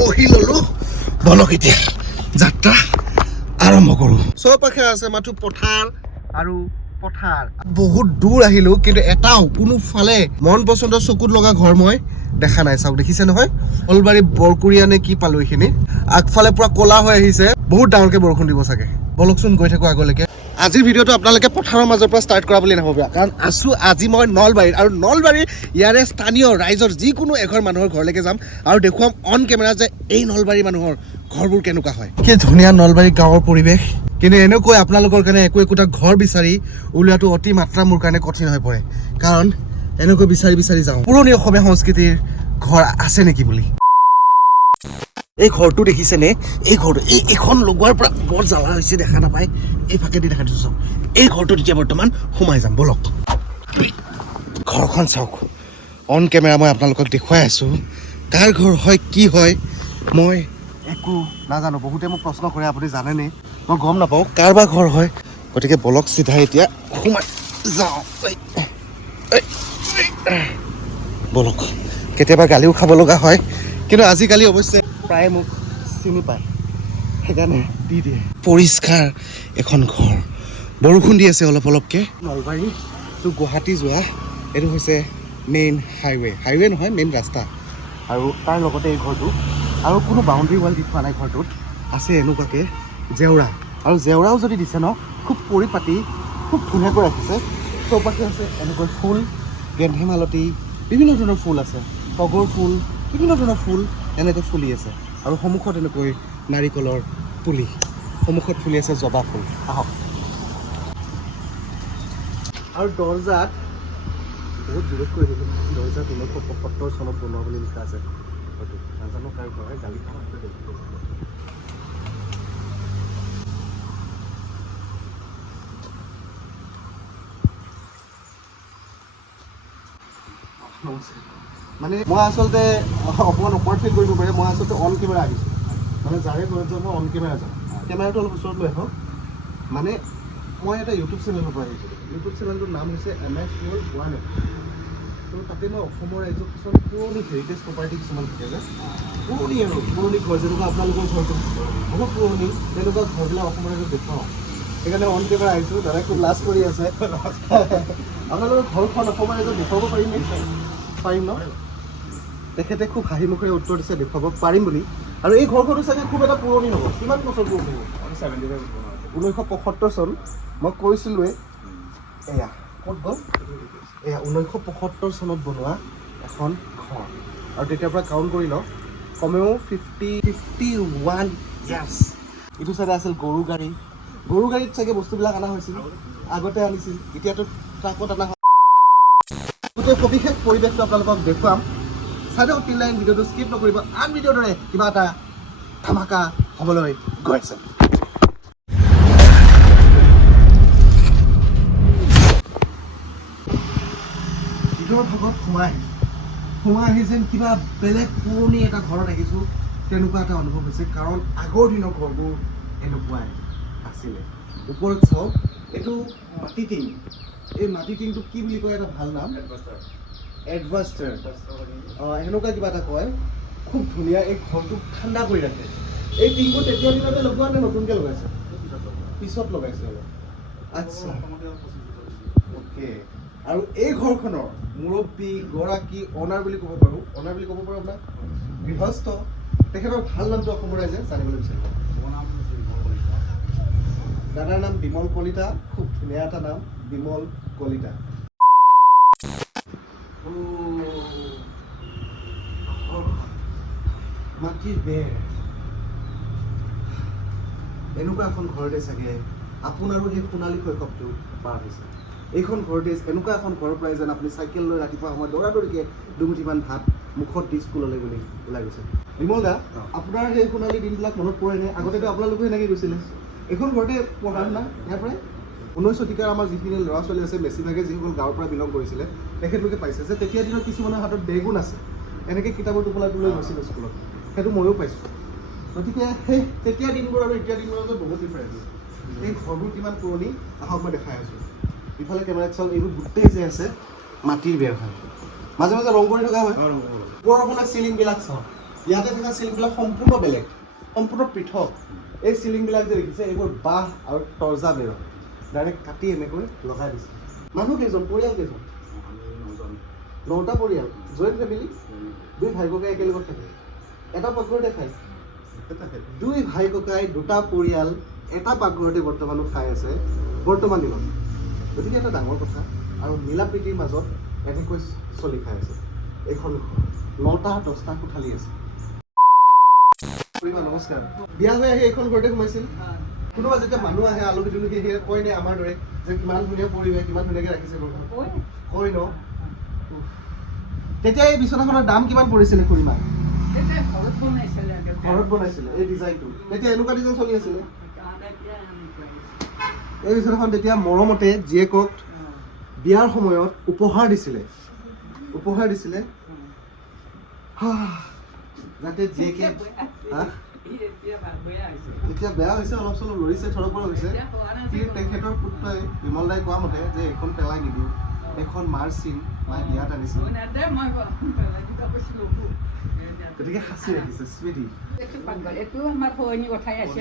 বহি ললো বলক এতিয়া যাত্ৰা আৰম্ভ কৰো চৌপাশে আছে মাথো পথাৰ আৰু পথাৰ বহুত দূৰ আহিলো কিন্তু এটাও কোনো ফালে মন পছন্দৰ চকুত লগা ঘৰ মই দেখা নাই চাওক দেখিছে নহয় অলবাৰী বৰকুৰিয়া নে কি পালো এইখিনি আগফালে পুৰা কলা হৈ আহিছে বহুত ডাঙৰকে বৰষুণ দিব চাগে বলকচোন গৈ থাকো আগলৈকে আজিৰ ভিডিঅ'টো আপোনালোকে পথাৰৰ মাজৰ পৰা ষ্টাৰ্ট কৰা বুলি নাভাবিব কাৰণ আছো আজি মই নলবাৰীত আৰু নলবাৰীৰ ইয়াৰে স্থানীয় ৰাইজৰ যিকোনো এঘৰ মানুহৰ ঘৰলৈকে যাম আৰু দেখুৱাম অন কেমেৰা যে এই নলবাৰী মানুহৰ ঘৰবোৰ কেনেকুৱা হয় কি ধুনীয়া নলবাৰী গাঁৱৰ পৰিৱেশ কিন্তু এনেকৈ আপোনালোকৰ কাৰণে একোটা ঘৰ বিচাৰি উলিওৱাটো অতি মাত্ৰা মোৰ কাৰণে কঠিন হৈ পৰে কাৰণ এনেকৈ বিচাৰি বিচাৰি যাওঁ পুৰণি অসমীয়া সংস্কৃতিৰ ঘৰ আছে নেকি বুলি এই ঘৰটো দেখিছেনে এই ঘৰটো এইখন লগোৱাৰ পৰা বৰ জ্বালা হৈছে দেখা নাপায় এই ফাকেদি দেখা দিছোঁ চাওক এই ঘৰটো এতিয়া বৰ্তমান সোমাই যাম বলক ঘৰখন চাওক অন কেমেৰা মই আপোনালোকক দেখুৱাই আছোঁ কাৰ ঘৰ হয় কি হয় মই একো নাজানো বহুতে মোক প্ৰশ্ন কৰে আপুনি জানেনে মই গম নাপাওঁ কাৰোবাৰ ঘৰ হয় গতিকে বলক চিধা এতিয়া সোমাই যাওঁ বলক কেতিয়াবা গালিও খাব লগা হয় কিন্তু আজিকালি অৱশ্যে প্ৰায় মোক চিনি পায় সেইকাৰণে দি দিয়ে পৰিষ্কাৰ এখন ঘৰ বৰষুণ দি আছে অলপ অলপকৈ নলবাৰী টু গুৱাহাটী যোৱা এইটো হৈছে মেইন হাইৱে নহয় মেইন ৰাস্তা আৰু তাৰ লগতে এই ঘৰটো আৰু কোনো বাউণ্ডেৰী ৱাল দি থোৱা নাই ঘৰটোত আছে এনেকুৱাকৈ জেওৰা আৰু জেওৰাও যদি দিছে ন খুব পৰিপাতি খুব ধুনীয়াকৈ ৰাখিছে চৌপাশে আছে এনেকৈ ফুল গেন্ধে মালতী বিভিন্ন ধৰণৰ ফুল আছে তগৰ ফুল বিভিন্ন ধৰণৰ ফুল এনেকৈ ফুলি আছে আৰু সন্মুখত এনেকৈ নাৰিকলৰ পুলি সন্মুখত ফুলি আছে জবা ফুল আহক আৰু দৰ্জাত বহুত বিৰোধ কৰি দিলোঁ দৰ্জাত 1975 চনত বনোৱা বুলি লিখা আছে হয়তো নাজানো কাৰ ঘৰ হয় গালি খাব মানে মই আচলতে অকণমান অকৱাৰ্ড ফিল কৰিব পাৰে মই আচলতে অন কেমেৰা আহিছোঁ মানে যাৰে ঘৰত যাওঁ মই অন কেমেৰা যাওঁ কেমেৰাটো অলপ ওচৰত লৈ আহক মানে মই এটা ইউটিউব চেনেলৰ পৰা আহিছোঁ ইউটিউব চেনেলটোৰ নাম হৈছে MS World 1 তো তাতে মই অসমৰ ৰাজ্যৰ কিছুমান পুৰণি হেৰিটেজ প্ৰপাৰ্টি কিছুমান থাকে যে পুৰণি ঘৰ যেনেকুৱা আপোনালোকৰ ঘৰটো বহুত পুৰণি তেনেকুৱা ঘৰবিলাক অসমৰ ৰাজ্যত দেখুৱাওঁ সেইকাৰণে অন কেমেৰা আহিছোঁ দাদাই খুব লাজ কৰি আছে আপোনালোকৰ ঘৰখন অসমৰ ৰাজ্যত দেখুৱাব পাৰিম ন তেখেতে খুব হাঁহি মুখেৰে উত্তৰ দিছে দেখুৱাব পাৰিম বুলি আৰু এই ঘৰখনো চাগে খুব এটা পুৰণি হ'ব কিমান বছৰ পুৰণি হ'ব 1975 চন মই কৈছিলোঁৱে এয়া ক'ত গ'ল এয়া 1975 চনত বনোৱা এখন ঘৰ আৰু তেতিয়াৰ পৰা কাউণ্ট কৰি লওঁ কমেও 51 ইয়াৰ্ছ এইটো চাইডে আছিল গৰু গাড়ীত চাগে বস্তুবিলাক অনা হৈছিল আগতে আনিছিল এতিয়াতো ট্ৰাকত অনা হয় গোটেই সবিশেষ পৰিৱেশটো আপোনালোকক দেখুৱাম চাইডক তিনলাইন ভিডিঅ'টো স্কিপ নকৰিব আন ভিডিঅ'ৰ দৰে কিবা এটা ধামাকা হ'বলৈ গৈ আছে ভিতৰৰ ভাগত সোমাই আহি যেন কিবা বেলেগ পুৰণি এটা ঘৰত আহিছোঁ তেনেকুৱা এটা অনুভৱ হৈছে কাৰণ আগৰ দিনৰ ঘৰবোৰ এনেকুৱাই আছিলে ওপৰত চাওক এইটো মাটি টিং এই মাটি টিংটো কি বুলি কয় এটা ভাল নাম এডভাষ্টাৰ সেনেকুৱা কিবা এটা কয় খুব ধুনীয়া এই ঘৰটোক ঠাণ্ডা কৰি ৰাখে এই টিংটো তেতিয়া দিনতে লগোৱা নে নতুনকৈ লগাইছে পিছত লগাইছে আচ্ছা অ'কে আৰু এই ঘৰখনৰ মুৰব্বী গৰাকী অনাৰ বুলি ক'ব পাৰোঁ আপোনাক গৃহস্থ তেখেতৰ ভাল নামটো অসমৰ ৰাইজে জানিবলৈ বিচাৰিব দাদাৰ নাম বিমল কলিতা খুব ধুনীয়া এটা নাম বিমল কলিতা মাটিৰ বেৰ এনেকুৱা এখন ঘৰতে চাগে আপোনাৰো সেই সোণালী শৈশৱটো পাৰ হৈছে এইখন ঘৰতে এনেকুৱা এখন ঘৰৰ পৰাই যেন আপুনি চাইকেল লৈ ৰাতিপুৱা সময়ত দৌৰাদৌৰিকৈ দুমুঠিমান ভাত মুখত দি স্কুললৈ বুলি ওলাই গৈছে বিমল দা আপোনাৰ সেই সোণালী দিনবিলাক মনত পৰেনে আগতেতো আপোনালোকে এনেকৈ গৈছিলে এইখন ঘৰতে পঢ়া শুনা ইয়াৰ পৰাই 19 শতিকাৰ আমাৰ যিখিনি ল'ৰা ছোৱালী আছে বেছিভাগে যিসকল গাঁৱৰ পৰা বিলং কৰিছিলে তেখেতলোকে পাইছে যে তেতিয়া দিনত কিছুমানৰ হাতত বেগো আছে এনেকৈ কিতাপৰ টোপোলাটো লৈ গৈছিলোঁ স্কুলত সেইটো ময়ো পাইছোঁ গতিকে সেই তেতিয়া দিনবোৰ আৰু এতিয়া দিনবোৰৰ মাজত বহুত ডিফাৰেঞ্চ এই ঘৰবোৰ কিমান পুৰণি আহক মই দেখাই আছোঁ ইফালে কেমেৰাত চাওক এইবোৰ গোটেই যে আছে মাটিৰ বেৰ হয় মাজে মাজে ৰং কৰি থকা হয় ওপৰৰ ফালে চিলিংবিলাক চাওক ইয়াতে থকা চিলিংবিলাক সম্পূৰ্ণ বেলেগ, সম্পূৰ্ণ পৃথক। এই চিলিংবিলাক যে দেখিছে এইবোৰ বাঁহ আৰু তৰ্জা বেৰ ডাইৰেক্ট কাটি এনেকৈ লগাই দিছে। মানুহ কেইজন, পৰিয়াল কেইজন? 9টা পৰিয়াল, জইণ্ট ফেমিলি। 2 ভাই ককাই একেলগত থাকে, এটা পাকঘৰতে খায়। 2 ভাই ককাই 2টা পৰিয়াল এটা পাকঘৰতে বৰ্তমানো খাই আছে বৰ্তমান দিনত। গতিকে এটা ডাঙৰ কথা, আৰু মিলা প্ৰীতিৰ মাজত এনেকৈ চলি খাই আছে এইখন ঘৰ। 9টা 10টা কোঠালি আছে। নমস্কাৰ। বিয়া হৈ আহি এইখন ঘৰতে সোমাইছিল। কোনোবা যেতিয়া মানুহ আহে আলহী দুলহী আহি কয় নে আমাৰ দৰে যে কিমান ধুনীয়া পৰিৱেশ, কিমান ধুনীয়াকৈ ৰাখিছে ঘৰখন? কয় ন? তেতিয়া এই বিচনাখনৰ দাম কিমান পৰিছিলে খুৰীমা? ঘৰত বনাইছিলে এই ডিজাইনটো, তেতিয়া এনেকুৱা ডিজাইন চলি আছিলে। এই বিচনাখন তেতিয়া মৰমতে জীয়েকক বিয়াৰ সময়ত উপহাৰ দিছিলে যাতে জীয়েকে এতিয়া বেয়া হৈছে, অলপ চলপ লৰিছে, থৰক পৰা হৈছে। তেখেতৰ পুত্ৰই বিমল দাই কোৱা মতে যে এইখন পেলাই নিদিওঁ, এখন মাৰ চিন মায়ে বিয়াত আনিছিল, গতিকে সাঁচি ৰাখিছে স্মৃতি। এইটো আমাৰ পুৰণি কথাই আছে,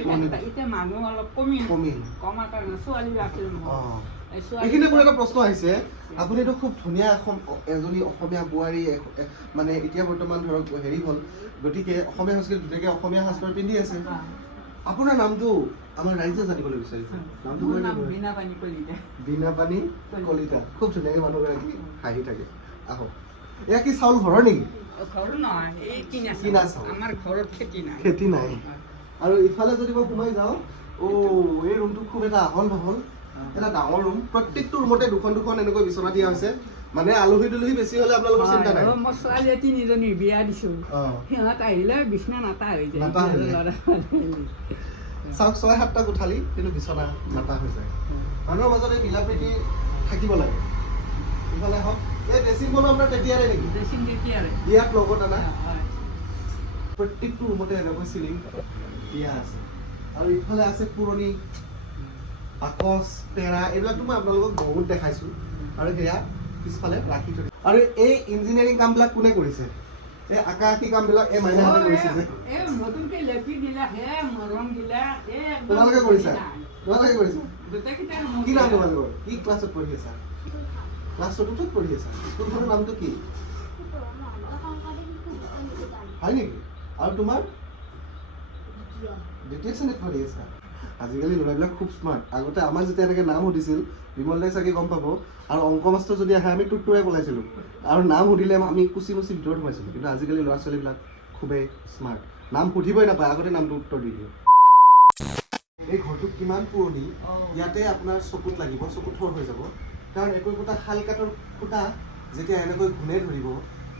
এতিয়া মানুহ অলপ কমিল কমাৰ কাৰণে ছোৱালী ৰাখিল। এইখিনি মোৰ এটা প্ৰশ্ন আহিছে, আপুনিতো খুব ধুনীয়া এজনী অসমীয়া বোৱাৰী, মানে এতিয়া বৰ্তমান ধৰক হেৰি হ'ল, গতিকে অসমীয়া সংস্কৃতি ধুনীয়াকৈ অসমীয়া সাজপাৰ পিন্ধি আছে। আপোনাৰ নামটো আমাৰ ৰাইজে জানিবলৈ বিচাৰিছে। নামটো বীণাপানী কলিতা। খুব ধুনীয়াকৈ মানুহগৰাকী হাঁহি থাকে। আহক। এয়া কি চাউল ঘৰৰ নেকি? কিনা চাউল। আমাৰ ঘৰত খেতি নাই। আৰু ইফালে যদি মই সোমাই যাওঁ, এই ৰুমটো খুব এটা আহল বহল, এটা ডাঙৰ ৰুম। প্ৰত্যেকটো ৰুমতে দুখন এনেকৈ বিচনা দিয়া হৈছে। মানে আলহী দুলহী বেছি হ'লে আপোনালোকৰ চিন্তা নাই। মই ছোৱালী 3জনী বিয়া দিছো, সিহঁত আহিলে বিচনা নাটা হৈ যায়। চাওক 6-7টা কোঠালি, কিন্তু বিচনা নাটা হৈ যায়। মানুহৰ মাজত এই মিলা প্ৰীতি থাকিব লাগে। ইফালে হওক, এই ড্ৰেছিংখনো আপোনাৰ তেতিয়াৰে নেকি? বিয়াত লগত আনা। প্ৰত্যেকটো ৰুমতে এনেকৈ চিলিং দিয়া আছে। আৰু ইফালে আছে পুৰণি বাকচ, টেৰা, এইবিলাকতো মই আপোনালোকক বহুত দেখাইছোঁ। আৰু সেয়া পিছফালে ৰাখি থৈ। আৰু এই ইঞ্জিনিয়াৰিং কামবিলাক কোনে কৰিছে? এই আঁকা-আঁকি কামবিলাক এই মাইনাহঁতে কৰিছে যে। তোমালোকে কৰিছা? কি নাম তোমালোকৰ? কি ক্লাছত পঢ়ি আছা? ক্লাছ 4ত পঢ়ি আছা। স্কুলখনৰ নামটো কি? হয় নেকি? আৰু তোমাৰ? 2য় শ্ৰেণীত পঢ়ি আছা। আজিকালি ল'ৰাবিলাক খুব স্মাৰ্ট। আগতে আমাৰ যেতিয়া এনেকৈ নাম সুধিছিল, বিমল দাই চাগে গম পাব, আৰু অংক মাষ্টৰ যদি আহে আমি টুটুৰাই পলাইছিলোঁ, আৰু নাম সুধিলে আমি কুচি মুচি ভিতৰত সোমাইছিলোঁ। কিন্তু আজিকালি ল'ৰা ছোৱালীবিলাক খুবেই স্মাৰ্ট, নাম সুধিবই নাপায়, আগতে নামটো উত্তৰ দি দিয়ে। এই ঘৰটো কিমান পুৰণি, ইয়াতে আপোনাৰ চকুত লাগিব, চকুত থৰ হৈ যাব। কাৰণ একো একোটা শাল কাঠৰ খুটা যেতিয়া এনেকৈ ঘূনে ধৰিব,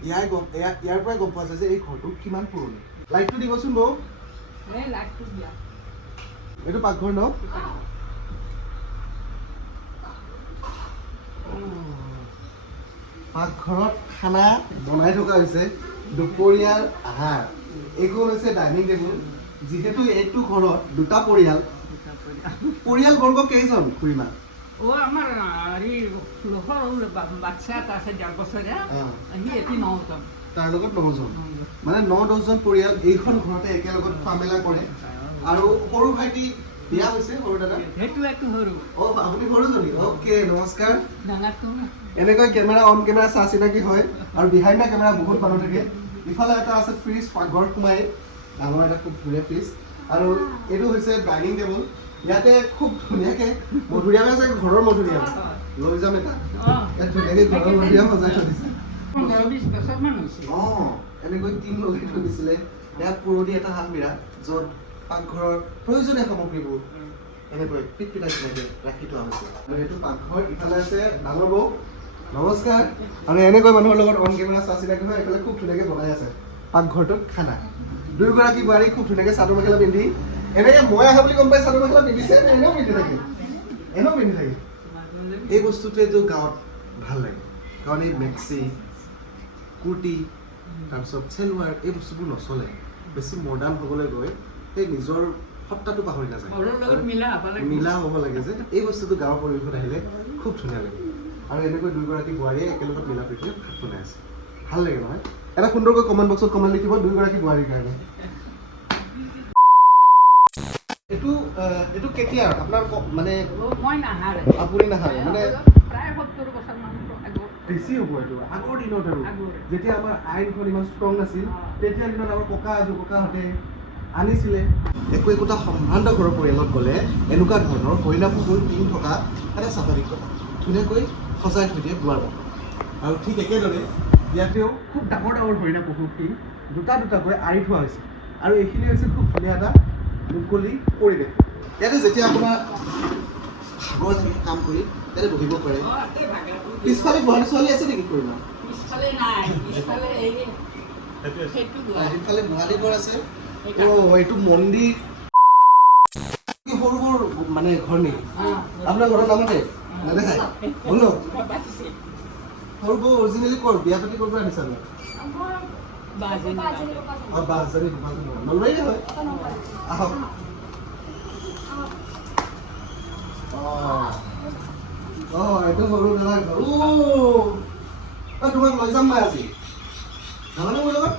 ইয়াৰ পৰাই গম পোৱা যায় যে এই ঘৰটো কিমান পুৰণি। লাইটটো দিবচোন বৌ। এইটো পাকঘৰ ন? পাকঘৰত খানা বনাই থকা হৈছে, দুপৰীয়াৰ আহাৰ। এইখন হৈছে ডাইনিং টেবুল। যিহেতু এইটো ঘৰত 2টা পৰিয়ালবৰ্গ কেইজন খুৰীমা? আমাৰ বাচ্ছা এটা আছে 1.5 বছৰীয়া, সি 9জন। তাৰ লগত 9জন, মানে 9-10জন পৰিয়াল এইখন ঘৰতে একেলগত খোৱা মেলা কৰে। আৰু সৰু ভাইটি বিয়া হৈছে, সৰু দাদা। আপুনি সৰুজনী? অ'কে, নমস্কাৰ। এনেকৈ কেমেৰা অন কেমেৰা চা চিনাকি হয়, আৰু বিহাইণ্ড দ্য কেমেৰা বহুত মানুহ থাকে। ইফালে এটা আছে ফ্ৰিজ, পাকঘৰ সোমাই ডাঙৰ এটা খুব ধুনীয়া ফ্ৰিজ। আৰু এইটো হৈছে ডাইনিং টেবুল। ইয়াতে খুব ধুনীয়াকৈ মধুৰিআম আছে, ঘৰৰ মধুৰিআম লৈ যাম এটা। ইয়াত ধুনীয়াকৈ ঘৰৰ মধুৰিআম সজাই থৈ দিছে। এনেকৈ টিং লগাই থৈ দিছিলে। ইয়াত পুৰণি এটা হাতমিৰা, য'ত পাকঘৰৰ প্ৰয়োজনীয় সামগ্ৰীবোৰ এনেকৈ পিটপিটাই চিনাকৈ ৰাখি থোৱা হৈছে। আৰু এইটো পাকঘৰ। ইফালে আছে ডাঙৰ বৌ, নমস্কাৰ। আৰু এনেকৈ মানুহৰ লগত অন কেমেৰা চা চিনাকি হয়। এইফালে খুব ধুনীয়াকৈ বনাই আছে পাকঘৰটোত খানা। 2গৰাকী বোৱাৰী খুব ধুনীয়াকৈ চাদৰ মেখেলা পিন্ধি, এনেকৈ মই আহা বুলি গম পাই চাদৰ মেখেলা পিন্ধিছে, এনেও পিন্ধি থাকে। এই বস্তুটোৱেতো গাঁৱত ভাল লাগে, কাৰণ এই মেক্সি, কুৰ্তি, তাৰপিছত চেলৱাৰ, এই বস্তুবোৰ নচলে। বেছি মডাৰ্ণ হ'বলৈ গৈ সেই নিজৰ সত্তাটো পাহৰি নাযায়, মিলা হ'ব লাগে যে। এই বস্তুটো গাঁৱৰ পৰিৱেশত আহিলে খুব ধুনীয়া লাগে। আৰু এনেকৈ 2গৰাকী বোৱাৰীয়ে একেলগত মিলা প্ৰীতিৰে ভাত বনাই আছে, ভাল লাগে নহয়? এটা সুন্দৰকৈ কমেণ্ট বক্সত কমেণ্ট লিখিব দুয়োগৰাকী বোৱাৰীৰ কাৰণে। এইটো কেতিয়া আপোনাৰ মানে মই নাহাৰে আপুনি নাহাৰে মানে প্ৰায় 70 বছৰমান আগত বেছি হ'ব এইটো আগৰ দিনত আৰু যেতিয়া আমাৰ আইনখন ইমান ষ্ট্ৰং নাছিল তেতিয়া দিনত আমাৰ ককাহঁতে আনিছিলে একোটা সম্ভ্ৰান্ত ঘৰৰ পৰিয়ালত গ'লে এনেকুৱা ধৰণৰ হৰিণা পুখুৰী টিং থকা এটা স্বাভাৱিক কথা ধুনীয়াকৈ সজাই থৈ দিয়ে দুৱাৰ আৰু ঠিক একেদৰে ইয়াতেও খুব ডাঙৰ হৰিণা পুখুৰী টিং দুটাকৈ আঁৰি থোৱা হৈছে আৰু এইখিনি হৈছে খুব ধুনীয়া এটা মুকলি পৰিৱেশ ইয়াতে যেতিয়া আপোনাৰ ভাগৰ থাকে কাম কৰি ইয়াতে বহিব পাৰে পিছফালে বোৱাৰী ছোৱালী আছে নেকি কৰিবা পিছফালে নাই পিছফালে এইফালে গোহালি ঘৰ আছে এইটো মন্দিৰ সৰু মানে ঘৰ নেকি আপোনাৰ ঘৰৰ নামতে নেদেখায় হ'ল সৰু অৰিজিনেলি ক'ৰ বিয়া পাতি ক'ৰ পৰা আনিছা নলবাৰীৰে হয় আহক এইটো সৰু দাদাৰ ঘৰ তোমাক লৈ যাম মই আজি যাবানে মোৰ লগত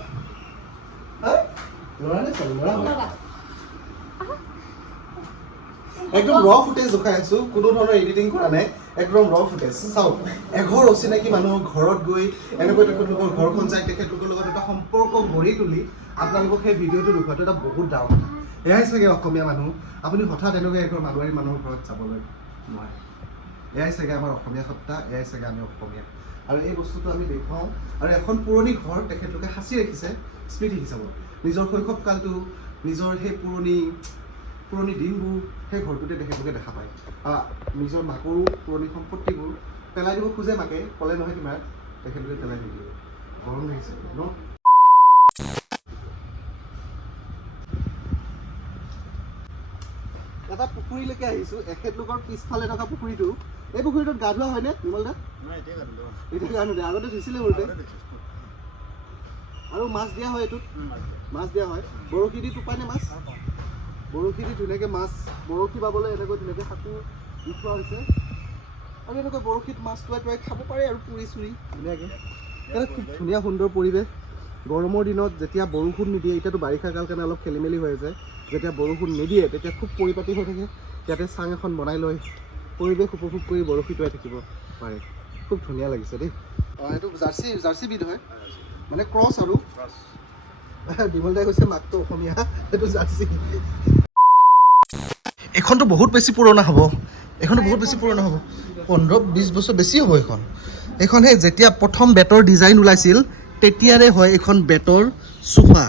একদম ৰ ফুটেজ দেখাই আছো কোনো ধৰণৰ এডিটিং কৰা নাই একদম ৰ ফুটেজ চাওক এঘৰ অচিনাকি মানুহৰ ঘৰত গৈ এনেকৈ তেখেতলোকৰ ঘৰখন যায় তেখেতলোকৰ লগত এটা সম্পৰ্ক গঢ়ি তুলি আপোনালোকক সেই ভিডিঅ'টো দেখুৱাটো এটা বহুত ডাঙৰ কথা এয়াই চাগে অসমীয়া মানুহ আপুনি হঠাৎ এনেকৈ এঘৰ মাৰোৱাৰী মানুহৰ ঘৰত যাবলৈ নোৱাৰে এয়াই চাগে আমাৰ অসমীয়া সত্তা এয়াই চাগে আমি অসমীয়া আৰু এই বস্তুটো আমি দেখুৱাওঁ আৰু এখন পুৰণি ঘৰ তেখেতলোকে সাঁচি ৰাখিছে স্মৃতি হিচাপত নিজৰ শৈশৱকালটো নিজৰ সেই পুৰণি দিনবোৰ সেই ঘৰটোতে তেখেতলোকে দেখা পায় নিজৰ মাকৰো পুৰণি সম্পত্তিবোৰ পেলাই দিব খোজে মাকে ক'লে নহয় কিমান তেখেতলোকে পেলাই নিদিয়ে গৰম লাগিছে ন এটা পুখুৰীলৈকে আহিছোঁ এখেতলোকৰ পিছফালে থকা পুখুৰীটো এই পুখুৰীটোত গা ধোৱা হয়নে নিৰ্মল দা এতিয়া গা নোধোৱা আগতে ধুইছিলে সৰুতে আৰু মাছ দিয়া হয় এইটোত মাছ দিয়া হয় বৰশী দি টোপায়নে মাছ বৰশী দি ধুনীয়াকৈ মাছ বৰশী বাবলৈ এনেকৈ ধুনীয়াকৈ সাঁতোৰ দি থোৱা হৈছে আৰু এনেকৈ বৰশীত মাছ টুৱাই খাব পাৰে আৰু পুৰি চুৰি ধুনীয়াকৈ এটা খুব ধুনীয়া সুন্দৰ পৰিৱেশ গৰমৰ দিনত যেতিয়া বৰষুণ নিদিয়ে এতিয়াতো বাৰিষা কাল কাৰণে অলপ খেলি মেলি হৈ আছে যেতিয়া বৰষুণ নিদিয়ে তেতিয়া খুব পৰিপাতি হৈ থাকে ইয়াতে চাং এখন বনাই লৈ পৰিৱেশ উপভোগ কৰি বৰশী টুৱাই থাকিব পাৰে খুব ধুনীয়া লাগিছে দেই এইটো জাৰ্চি বিধ হয় মানে ক্ৰছ আৰু বিমল দাই কৈছে মাকটো অসমীয়া এইটো জাৰ্চি এইখনতো বহুত বেছি পুৰণা হ'ব 15-20 বছৰ বেছি হ'ব এইখন সেই যেতিয়া প্ৰথম বেটৰ ডিজাইন ওলাইছিল তেতিয়াৰে হয় এইখন বেটৰ চোফা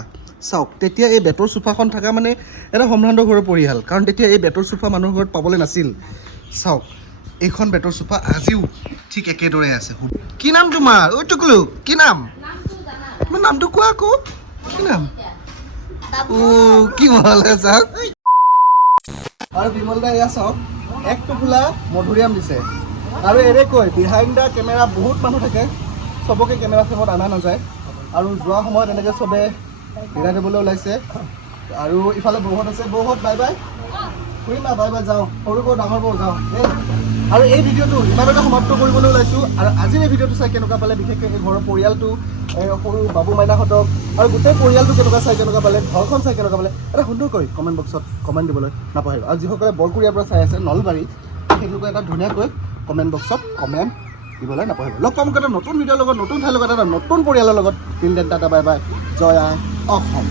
চাওক তেতিয়া এই বেটৰ চোফাখন থকা মানে এটা সম্ভ্ৰান্ত ঘৰৰ পৰিয়াল কাৰণ তেতিয়া এই বেটৰ চোফা মানুহৰ ঘৰত পাবলৈ নাছিল চাওক এইখন বেটৰ চোফা আজিও ঠিক একেদৰে আছে কি নাম তোমাৰ ঐ টুকুলু কি নাম তোমাৰ নামটো কোৱা আকৌ কি নাম কি ভাল চাওক আৰু বিমল দা এয়া চাওক এক টোপোলা মধুৰিআম দিছে আৰু এনেকৈ বিহাইণ্ড দ্য কেমেৰা বহুত মানুহ থাকে চবকে কেমেৰা ফ্ৰেমত অনা নাযায় আৰু যোৱা সময়ত এনেকৈ চবে বিদায় দিবলৈ ওলাইছে আৰু ইফালে বৌহঁত আছে বৌহঁত বাই বাই ফুৰিমা বাই বাই যাওঁ সৰু বৌ ডাঙৰ বৌ যাওঁ আৰু এই ভিডিঅ'টো ইমানতে সমাপ্ত কৰিবলৈ ওলাইছোঁ আৰু আজিৰ এই ভিডিঅ'টো চাই কেনেকুৱা পালে বিশেষকৈ এই ঘৰৰ পৰিয়ালটো সৰু বাবু মাইনাহঁতক আৰু গোটেই পৰিয়ালটো কেনেকুৱা পালে ঘৰখন চাই কেনেকুৱা পালে এটা সুন্দৰকৈ কমেণ্ট বক্সত কমেণ্ট দিবলৈ নাপাহৰিব আৰু যিসকলে বৰকুৰীয়াৰ পৰা চাই আছে নলবাৰী সেইলোকে এটা ধুনীয়াকৈ কমেণ্ট বক্সত কমেণ্ট দিবলৈ নাপাহৰিব লগ পাম এটা নতুন ভিডিঅ'ৰ লগত নতুন ঠাইৰ লগত এটা নতুন পৰিয়ালৰ লগত till then tata bye bye জয় আই অসম